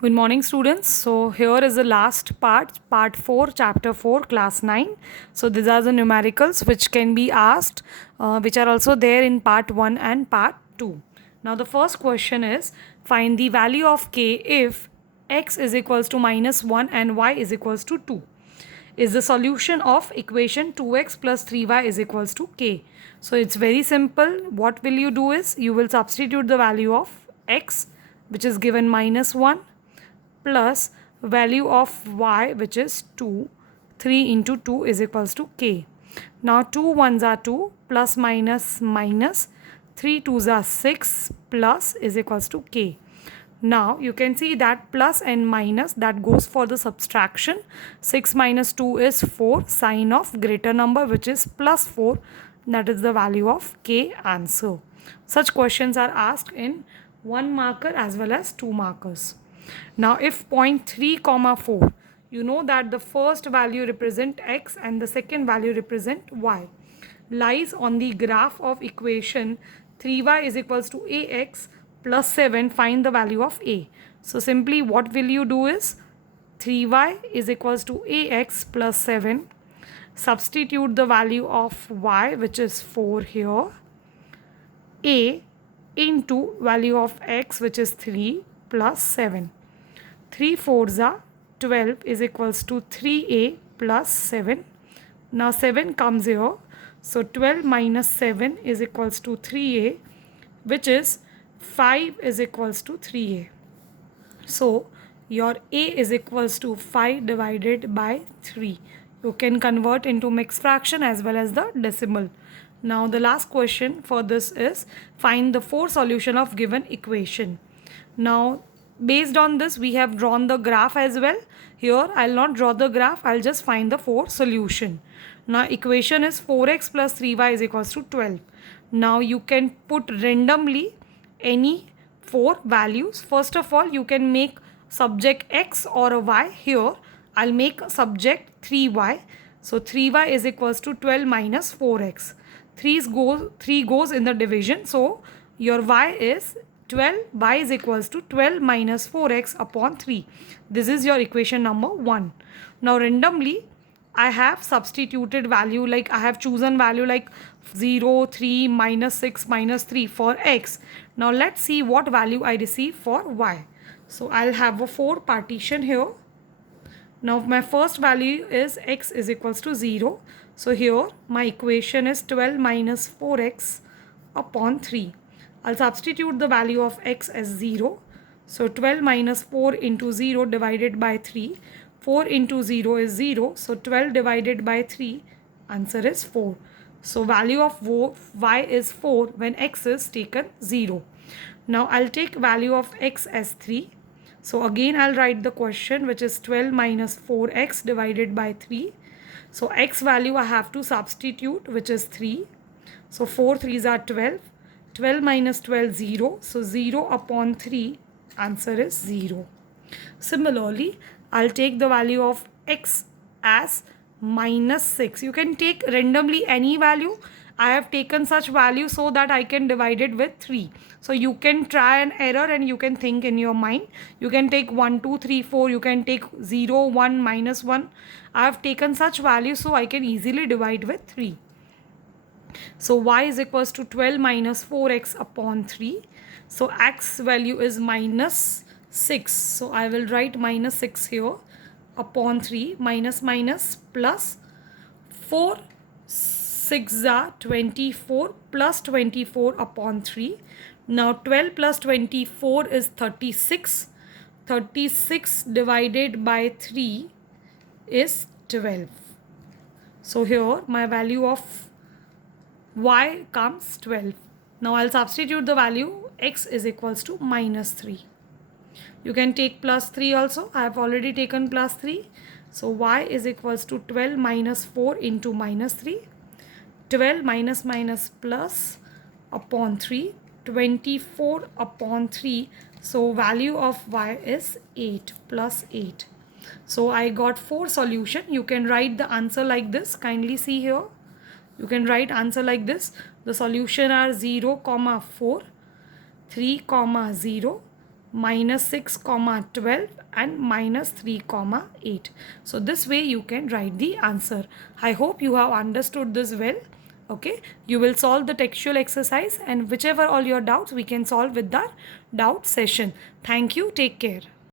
Good morning, students. So, here is the last part 4, chapter 4, class 9. So, these are the numericals which can be asked, which are also there in part 1 and part 2. Now, the first question is find the value of k if x is equals to minus 1 and y is equals to 2. Is the solution of equation 2x plus 3y is equals to k. So, it's very simple. What will you do is you will substitute the value of x, which is given minus 1, plus value of y, which is 2. 3 into 2 is equals to k. Now 2 ones are 2, plus minus minus, 3 twos are 6, plus is equals to k. Now you can see that plus and minus that goes for the subtraction. 6 minus 2 is 4, sign of greater number, which is plus 4. That is the value of k answer. Such questions are asked in 1 marker as well as 2 markers. Now if point 3 comma 4, you know that the first value represent x and the second value represent y, lies on the graph of equation 3y is equals to ax plus 7, find the value of a. So simply what will you do is 3y is equals to ax plus 7, substitute the value of y, which is 4 here, a into value of x, which is 3 plus 7. 3 fours are 12 is equals to 3a plus 7. Now 7 comes here. So 12 minus 7 is equals to 3a, which is 5 is equals to 3a. So your a is equals to 5 divided by 3. You can convert into mixed fraction as well as the decimal. Now the last question for this is find the 4 solution of given equation. Now based on this we have drawn the graph as well. Here I'll not draw the graph, I'll just find the 4 solution. Now equation is 4x plus 3y is equals to 12. Now you can put randomly any 4 values. First of all, you can make subject x or a y. Here I'll make subject 3y. So 3y is equals to 12 minus 4x. 3 goes in the division. So your y is 12, y is equals to 12 minus 4x upon 3. This is your equation number 1. Now randomly I have substituted value, like I have chosen value like 0, 3, minus 6, minus 3 for x. Now let's see what value I receive for y. So I'll have a 4 partition here. Now my first value is x is equals to 0. So here my equation is 12 minus 4x upon 3. I'll substitute the value of x as 0. So 12 minus 4 into 0 divided by 3. 4 into 0 is 0. So 12 divided by 3, answer is 4. So value of y is 4 when x is taken 0. Now I'll take value of x as 3. So again I'll write the question, which is 12 minus 4x divided by 3. So x value I have to substitute, which is 3. So 4 3s are 12. 12 minus 12, 0. So 0 upon 3, answer is 0. Similarly, I'll take the value of x as minus 6. You can take randomly any value. I have taken such value so that I can divide it with 3. So you can try an error and you can think in your mind. You can take 1, 2, 3, 4. You can take 0, 1, minus 1. I have taken such value so I can easily divide with 3. So y is equals to 12 minus 4x upon 3. So x value is minus 6. So I will write minus 6 here upon 3. Minus minus plus 4 6 are 24 plus 24 upon 3. Now 12 plus 24 is 36. 36 divided by 3 is 12. So here my value of y comes 12. Now I'll substitute the value x is equals to minus 3. You can take plus 3 also. I have already taken plus 3. So y is equals to 12 minus 4 into minus 3. 12 minus minus plus upon 3. 24 upon 3. So value of y is 8 plus 8. So I got 4 solution. You can write the answer like this. Kindly see here. You can write answer like this. The solution are 0, 4, 3, 0, minus 6 comma 12 and minus 3 comma 8. So this way you can write the answer. I hope you have understood this well. Okay, you will solve the textual exercise, and whichever all your doubts we can solve with the doubt session. Thank you. Take care.